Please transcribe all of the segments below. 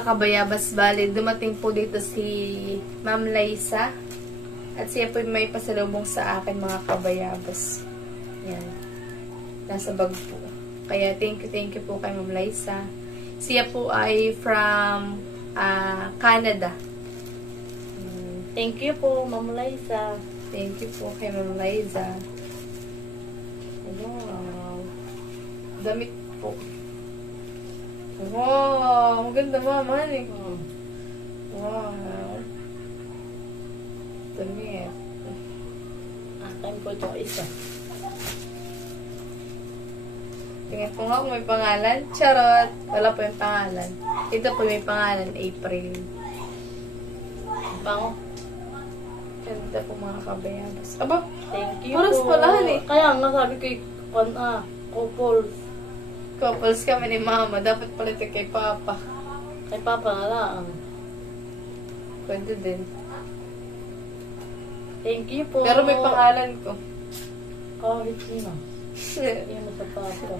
mga kabayabas, bali, dumating po dito si Ma'am Liza. At siya po may pasalubong sa akin, mga kabayabas. Yan. Nasa bag po. Kaya thank you po kay Ma'am Liza. Siya po ay from Canada. Thank you po, Ma'am Liza. Thank you po kay Ma'am Liza. Wow. Damit po. Wow. Maganda mama eh. Wow. Damit. Akin po ito isa. Tingnan ko nga kung may pangalan. Charot. Wala po yung pangalan. Ito po may pangalan. April. Bango. Ganda po mga kabayabas. Aba, Thank you oras po. pala eh. Kaya nga sabi ko couples. Couples kami ni mama. Dapat pala ito kay papa. Kay Papa na lang. Pwede din. Thank you po. Pero may pangalan ko. Kahit sino. Yan mo sa Papa.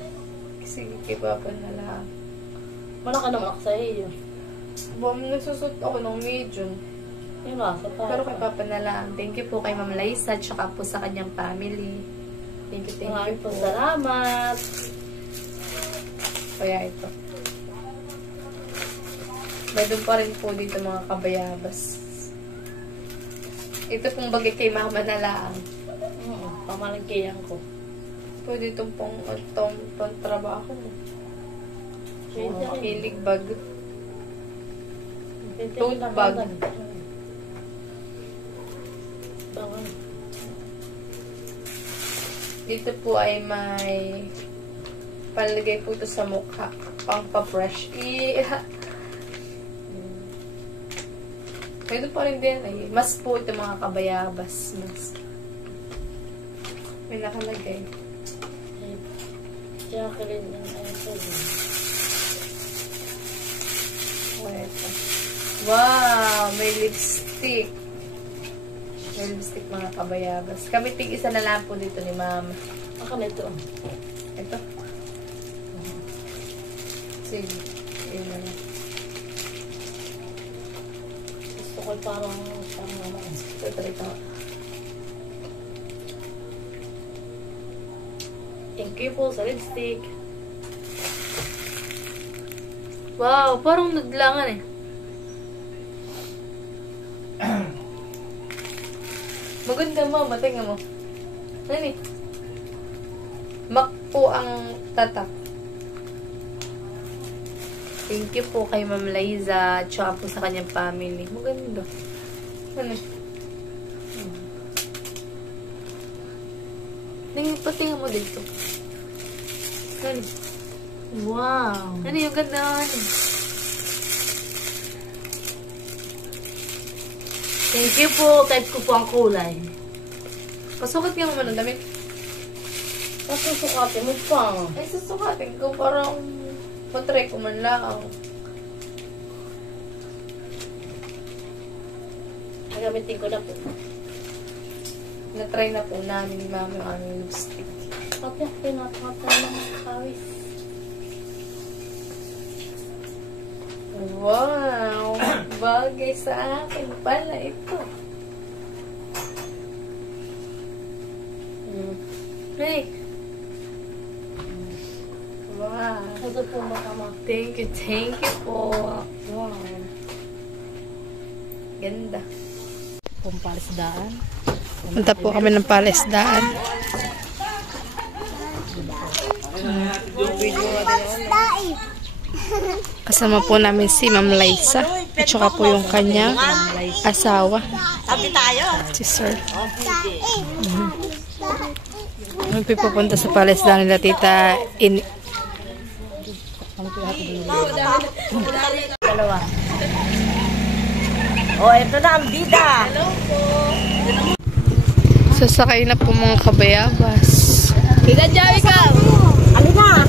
Sige, kay papa na lang. Malaki naman ako sa iyo. Nagsusot ako ng medium. Yung sa Papa. Pero kay papa na lang. Thank you po kay Ma'am Liza. Tsaka po sa kanyang family. Thank you Maraming po. po salamat. Kaya ito. Meron pa rin po dito mga kabayabas. Ito pong bagay kay mama na lang. Pamalagkayan ko. Pwede itong pang trabaho. Kilig bag. Tote bag. Bangon. Dito po ay may palagay po ito sa mukha. Pang pa-brush. Pwede pa rin din ay. Mas po ito mga kabayabas. Mas. May nakalagay. Jacqueline and Anthony. Wow! May lipstick. May lipstick mga kabayabas. Kami tig-isa na lang po dito ni mama. Ako na ito. Ito. Sige. Yun na lang. Gusto ko parang naman. Ito ito. Thank you po sa lipstick. Wow! Parang naglangan eh. Maganda mama. Tingnan mo. Ano eh? Mac po ang tatak. Thank you po kay Ma'am Liza. Tsaka po sa kanyang family. Maganda. Ano eh? Tingnan mo dito. Ano? Wow! Ano yung ganda? Ano? Thank you po. Type ko po ang kulay. Pasukat ka naman ng damit. Pasusukatin mo pa. Ay, susukatin ko. Parang matry ko man lang. Nagamitin ko na po. Na-try na po namin ni mama yung aming lipstick. Pati ako pinapakatan ng kawis. Wow! Bagay sa akin pala ito. Hey! Wow! Ito po makama. Thank you po. Wow! Ganda. Pumpalisdaan. Punta po kami ng palisdaan. Kasama po namin si Ma'am Liza. At saka po yung kanyang asawa. Sabi tayo. Si Sir. Magpipupunta sa palisdaan nila Tita In. Dalawa. Oh, ito na ang bida. Sasakay na po mga kabayabas. Bida dyan ikaw. Ano na?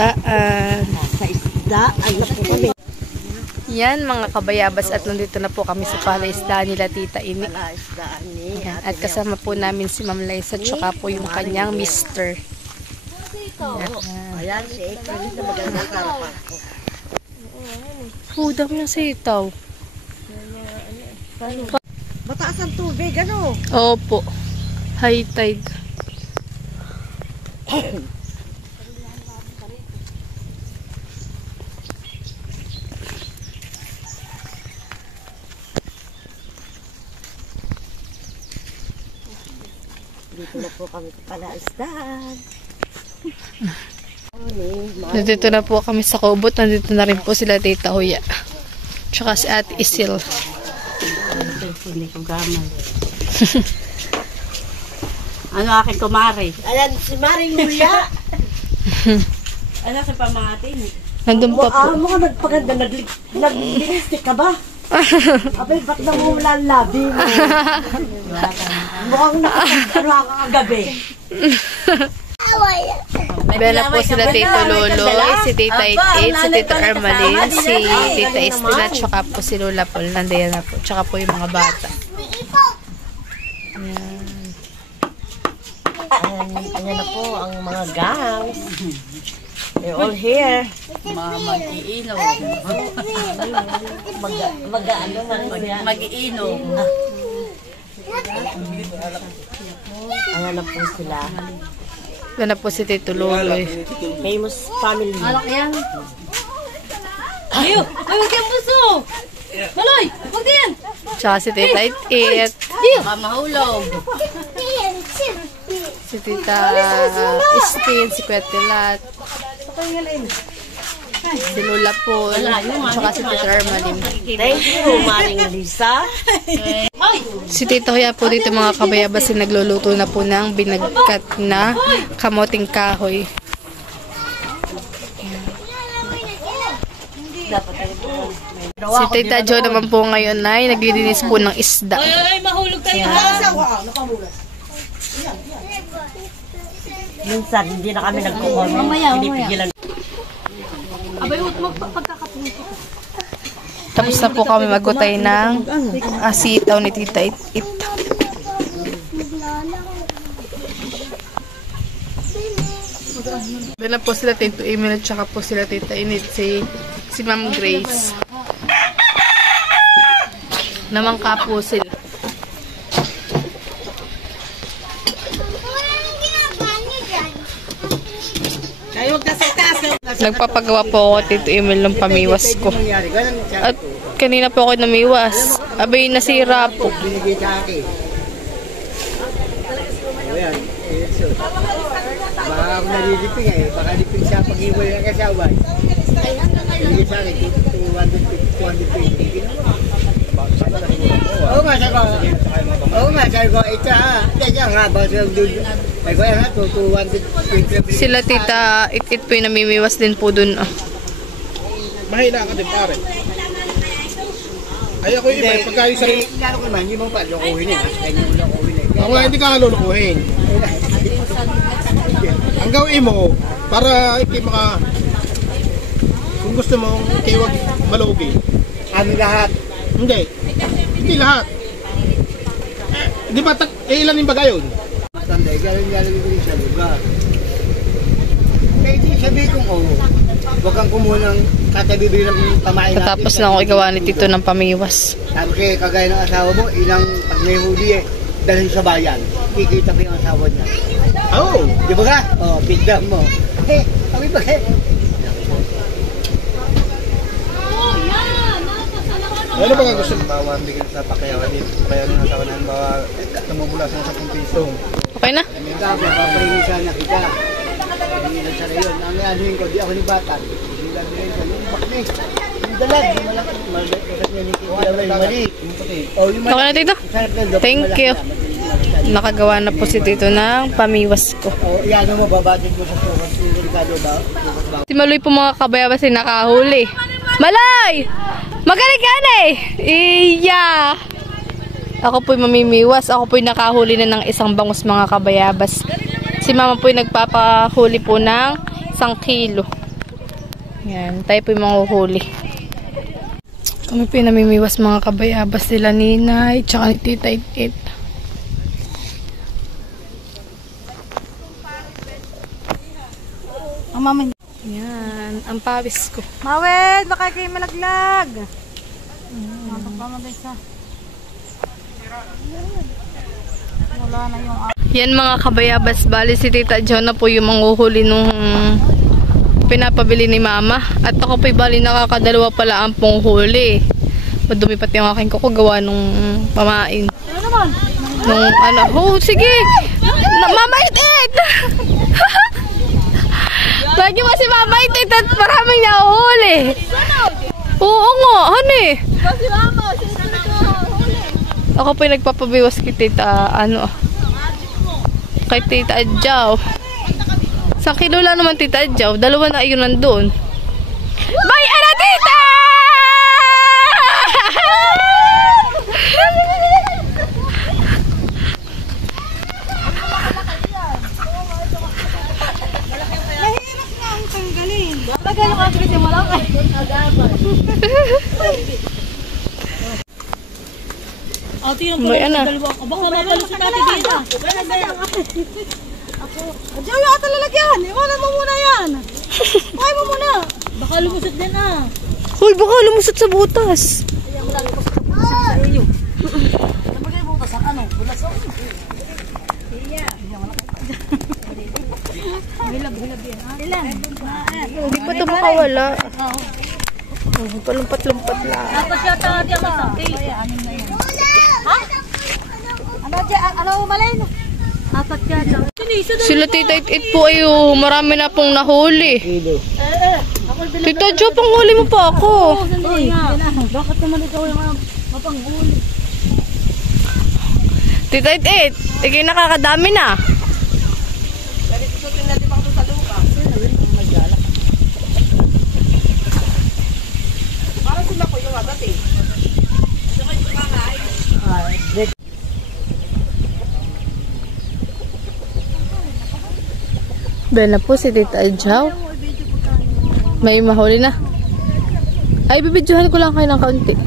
isdaan. Sa isdaan na po kami. Yan mga kabayabas at nandito na po kami sa palaisdaan nila Tita Ini. Wala isdaan ni Yan. At kasama po namin si Ma'am Liza tsaka po yung kanyang mister. Ayan, si April sa magandang karapan ko. Dami ng sitaw. Mataas ang tubig, ano? Opo. High tide. Dito na po kami sa palaisdaan. Nandito na po kami sa kubot. Nandito na rin po sila Tita Huya. Tsaka si Ate Isil. Hindi ko gamay. Ano aking kumari? Ayan, si Maring Luya. Ano sa pamangati? Nandun pa po. Mga nagpaganda, naglilistik ka ba? Abay, ba't namumula ang labi mo? Mukhang nakapag-ano ka kagabi. Bella na po sila Tito Loloy, si Tita It, si Tita Armalin, si Tita Estina, tsaka po si Lola Paul. Nandiyan na po. Tsaka po yung mga bata. Ayan na po ang mga gangs. They're all here. Mag-iinom. Mag-iinom. Ayan na po sila. Bella na po si Tito Loloy. Famous family. Alak yan. Ayo! Ay, huwag yan puso! Maloy! Huwag yan! Tsaka si Tita It, Baka mahulog. si Tita Estin, si Kwetelat, si Lola Paul, tsaka si Tita Armalin. Thank you, Maring Lisa. Si Tito Huya po dito mga kabayabas ay nagluluto na po ng binagkat na kamoting kahoy. Si Tita Jo naman po ngayon ay naglilinis po ng isda. Ay, mahulog kayo ha! Minsan, hindi na kami nagkukomment. Pinipigilan. Abay, magpagkakapunto. Tapos na po kami magutay ng sitaw ni Tita It. Doon na po sila Tito Emil at saka po sila Tita Init, si Ma'am Grace. Namangka po sila. Nagpapagawa po ako Tito Emil ng pamiwas ko. At kanina po ako namiwas. Abay, nasira po. Binigay sa akin. Ayan. Baka ako naliliping eh. Baka liping siya pag-iwal ng kasawa. Binigay sa akin. 220. Oo nga, sabi ko. Oo nga, sabi ko. Ito ha. Kaya nga, baka sabi ko yan ha. 220. Sila Tita It po yung namimiwas din po dun. Mahina ka din pare. Ay ako iba, pagkayo sa rin. Lalo ko naman, hindi mo pa lokohin eh. Kaya hindi mo lokohin eh. Ako nga hindi ka lulukuhin. Ang gawin mo, para ikay maka... Kung gusto mo, ikay wag malugi. Amin lahat. Hindi. Hindi lahat. Di ba, ilan yung bagay yun? Matanda, galing ko sa lugar. Kaya di sabi kong oo. Huwag kang kumunang katabibili ng pamain natin. Katapos na ako igawa ni Tito ng pamiwas. Sabi kayo, kagaya ng asawa mo, ilang pag may huli eh, dalhin sa bayan. Kikita mo yung asawa niya. Oo. Di ba ka? Oo, pigdam mo. Eh, kami ba kayo? Ano ba nga gusto mo? Bigyan sa pakayawan dito. Kaya ng asawa na bawa, namumula sa 10 piso. Okay na? Kami ka, mapaparingin sana kita. Hindi lang sana yun. Ang anuhin ko, di ako ni Batan. Hindi lang din ko. Yung bakni. Yung dalag, yung malaki. Malaki niya ni Kiki. Yung mali. Oh, yung Okay na Tito? Thank you. Nakagawa na po si Tito ng pamiwas ko. Oh, iyan mo, babadin mo sa sukat. Yung delikado ba? Si Maloy po mga kabayabas ay nakahuli. Maloy! Magaling ka na eh! Iya! Ako po'y mamimiwas. Ako po'y nakahuli na ng isang bangus mga kabayabas. Si Mama po'y nagpapahuli po ng 1 kilo. Yan, tayo po yung manguhuli. Kami po yung namimiwas mga kabayabas nila Ninay, tsaka ni Tita It. Ang mama niya. Yan, ang pawis ko. Mawed, baka kayo malaglag. Mapagpamagay sa. Wala na yung... Yan mga kabayabas, bali si Tita Jo na po yung manguhuli nung pinapabili ni Mama. At ako po'y bali nakakadalawa pala ang pong huli. Madumi pati yung aking kuko gawa nung pamain. Ano naman? Nung ano, oh sige! Mama It! Lagi mo si Mama It at maraming nahuhuli. Oo nga, honey. Si Mama, Ako po'y nagpapabiwas kay Tita, kay Tita Adjaw. Sa kilo lang naman Tita Adjaw, dalawa na ayun nandun. Bye, ana Tita! Nahirap nga ang tanggalin. Bagay yung agres yung malaki. Ate, yung dalawa ko. Baka mapalusin natin dito. Diyo yung ata lalagyan. Iwanan mo muna yan. Pakay mo muna. Baka lumusot din ah. Hoy, baka lumusot sa butas. Ayan mo lang lumusot sa iyo. Nabagay butas ang ano? Bulas ako. Iya. Hilab yan. Ilan? Hindi pa ito makawala. Palumpat-lumpat lang. Dapat yata natin ang masabi. Ha? Ano malay? Apat yata. Sila Tita It po ay marami na pong nahuli. Tita Jo, panghuli mo pa ako. Bakit naman ikaw yung mapanghuli? Tita It, ikay nakakadami na. Doon na po si Tita Adjaw. May mahuli na. Ay, bibidyohan ko lang kayo ng kaunti.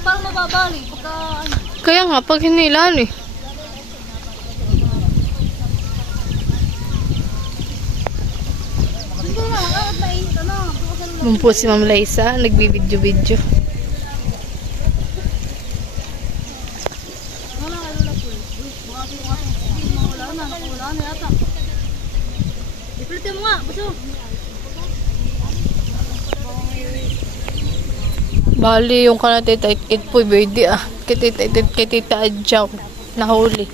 Parang mababali. Kaya nga, pag hinilan eh. Mum po si Ma'am Liza, nagbibidyo-video. Bali yung kana Tita It po birthday kay Tita Adjaw nahuli.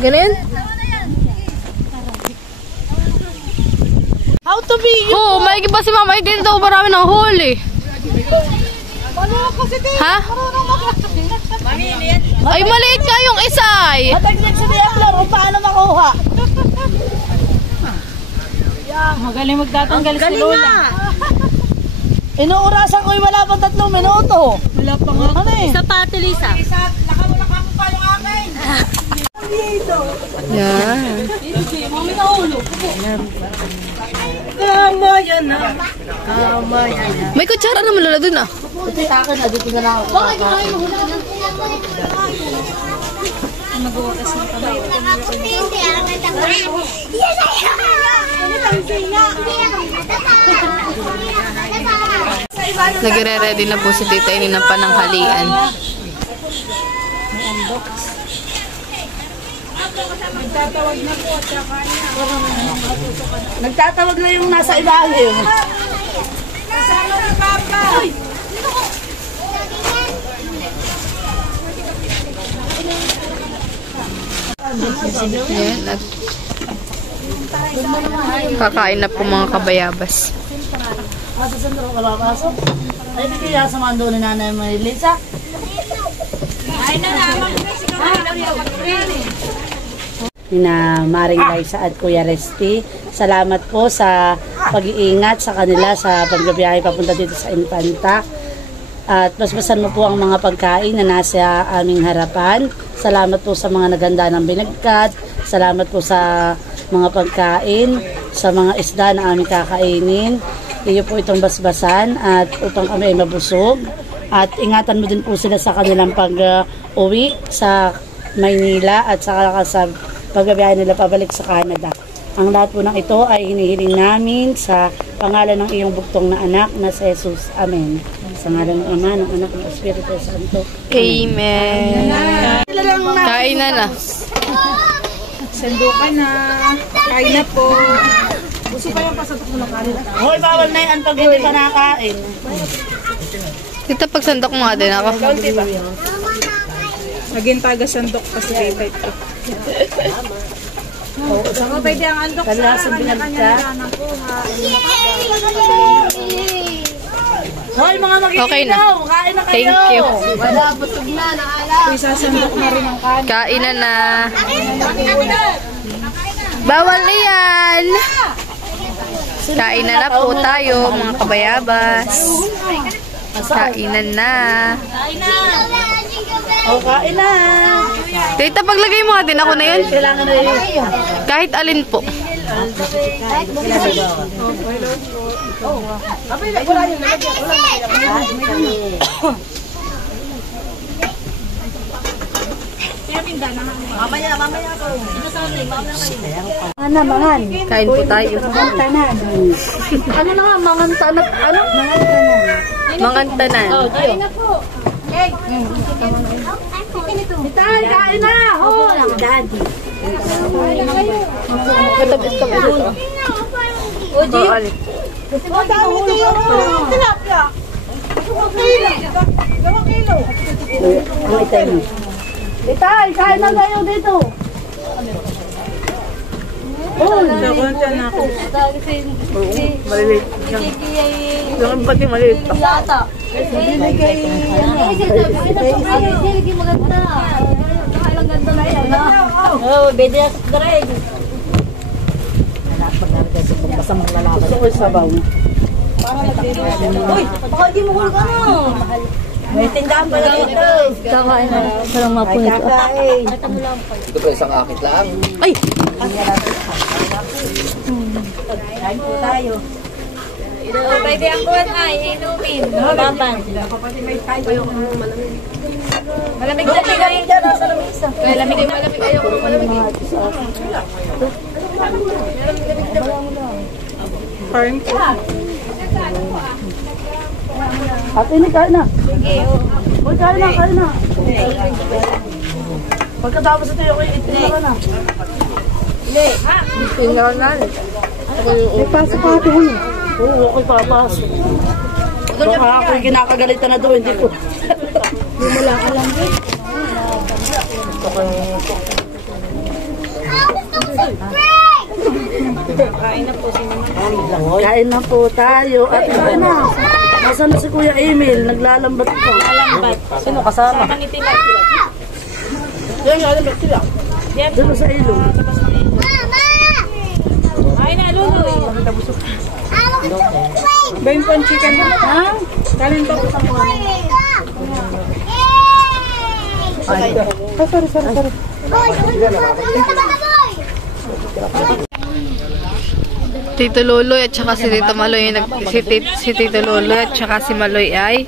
Ganun? How to be you? Oo, maigi pa si Mama It dito, marami ng huli. Ano kasi din? Ha? Ay, maliit nga yung isa eh. Matagnig si Diablo kung paano makuha. Magaling magtatanggal si Lola. Inuurasan ko'y wala pang 3 minuto. Wala pa nga. Ano eh? Isa pa, Lisa. Laka mo pa yung akin. Yan. Mami na ulo. Kama yan na. Kama yan na. May kutsara naman Lola dun ah. Ito yung akin na. Dito nga na ako. Bakit yung akin mo? Mag-uwakas ng kamay. Nagre-ready na po si Tita Ini ng pananghalian. Nagtatawag na yung nasa ilalim. Kasama ni Papa. Yan, at kakain na po mga kabayabas. Asa saan ka papasok? Ay, kaya sa mga doon ni Nanay Marilisa. Na Maring Liza at Kuya Resty. Salamat po sa pag-iingat sa kanila sa pagbibiyahe papunta dito sa Infanta. At basbasan mo po ang mga pagkain na nasa aming harapan. Salamat po sa mga naganda ng binagkat. Salamat po sa mga pagkain, sa mga isda na aming kakainin. Iyo po itong basbasan at upang kami ay mabusog. At ingatan mo din po sila sa kanilang pag-uwi sa Maynila at sa pagbibiyahe nila pabalik sa Canada. Ang lahat po ng ito ay hinihiling namin sa pangalan ng iyong buktong na anak na si Jesus. Amen. Sa ngalan ng Ama, ng Anak, ng Espiritu Santo. Amen. Kain na. Sandukan na. Kain na po. Gusto pa yung pasatok mo ng kanila. Hoy, bawal na yan pag hindi pa nakain. Ito pag sandok mo nga din ako. Kaunti ba? Naging taga sandok kasi kay Pai. Saka pwede ang andok sa kanya-kanya ng kuha. Hoy, mga Okay na. magiginaw, kain na kayo. Thank you. Wala, busog na, naala. Isasandok na rin ang kanin. Kain na. Bawal na yan. Kain na po tayo, mga kabayabas. Kainan na. Oh, kain na. Tita, paglagay mo natin ako na yun. Kailangan na yun. Kahit alin po. Kain po tayo. Ano na nga, mangantanan. Ano? Mangantanan. Kain na po. Egg. Bitan, kain na. Hoy, daddy. O, G. O, dami tayo. Tilapia. 2 kilo. Ang itay mo. Bitan, kain na kayo dito. Hoy. Nakunta na ako. Malilit. Yung pati malilit pa. Oh, bede na sa direk. Gusto ko sabaw. Uy, baka di mo hulog ano. May tindahan pala dito. Kakain na. Parang mapunit. Kakain. Ito pa isang akit lang. Ay! Kain po tayo. Pwede ang kuwan ay inumin. Baban. Malamig na kayo dyan sa lamisa. Malamig ayaw ko malamig. Farm po. At ini kain na. Sige, Hoy, kain na, kain na. Pagkatapos ito yung itin na. Tingnan. May pasok pa ito. Oo, ako'y papasok. Baka ako'y kinakagalitan na doon, hindi ko. wala ka lang din. Kain na po sinimang. Kain na po tayo. At ito na. Nasaan na si Kuya Emil? Naglalambat pa. Alambat. Sino kasama? Sama ni Tila. Yan, naglalambat sila. Doon sa ilong. Kain na, Lulu. Bayin po ang chicken. Ha? Kanin po. Sorry. Tito Loloy at saka si Tito Maloy si Tito Loloy at saka si Maloy ay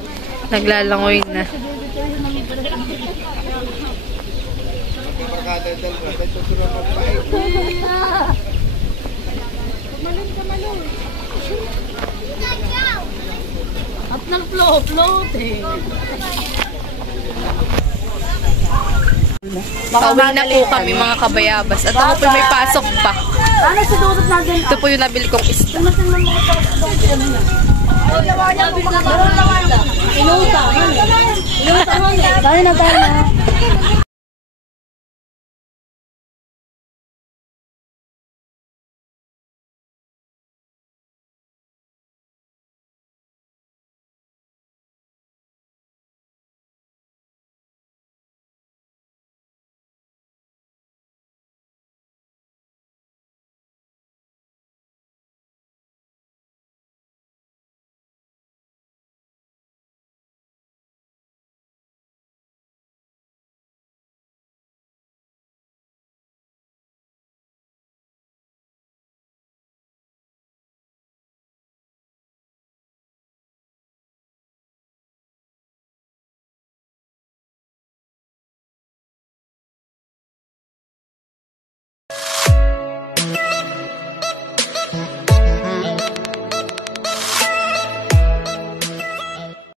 naglalangoy na. At nag-float eh. Pauwi na po kami mga kabayabas at ako po may pasok pa. Sana si Dudut natin. Ito po yung nabili kong isda. Tayo na.